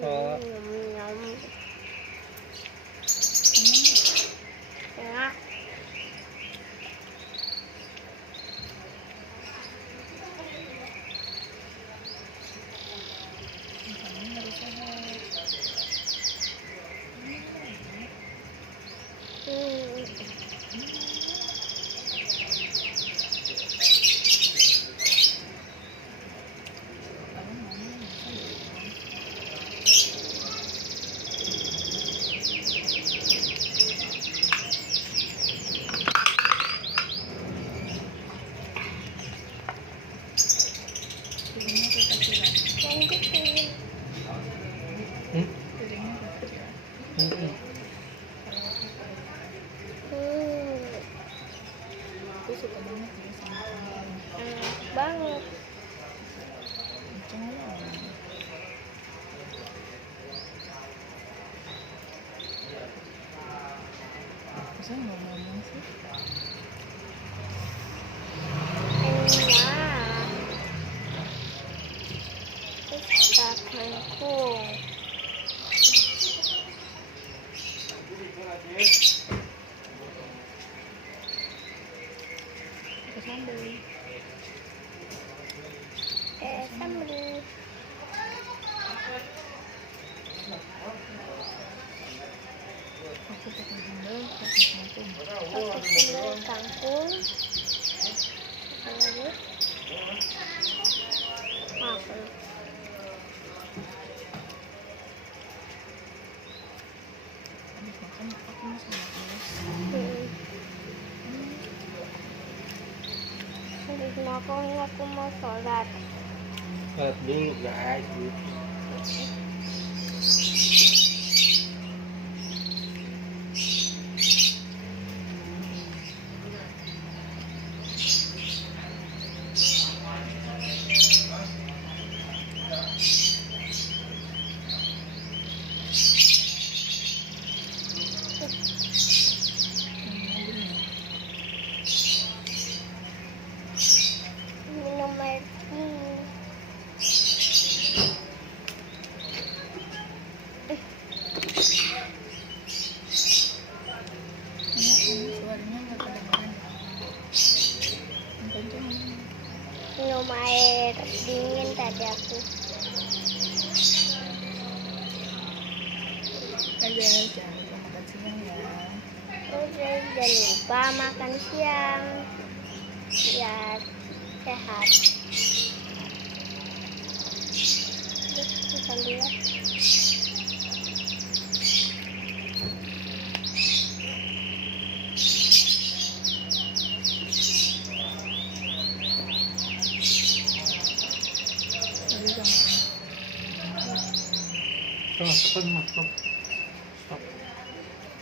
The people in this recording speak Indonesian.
kok. Enak. Aku suka banget ya sama kangkung. Enak banget. Masa nggak ngomong sih? Enak. Pesta kangkung. Pakai sambal. Sambal. Aku pakai sambal, pakai kangkung. Pakai sambal kangkung. Apa lagi? Apa? Habis makan aku masih makan. Habis makan aku mau sholat. Sholat dulu guys. Minum air dingin. Suaranya nggak kedengeran. Kenceng. Minum air dingin tadi aku. Aja jangan lupa makan siang ya. Udah, jangan lupa makan siang biar sehat. Terus sambil Habis sama. Tuh, cepat masuk.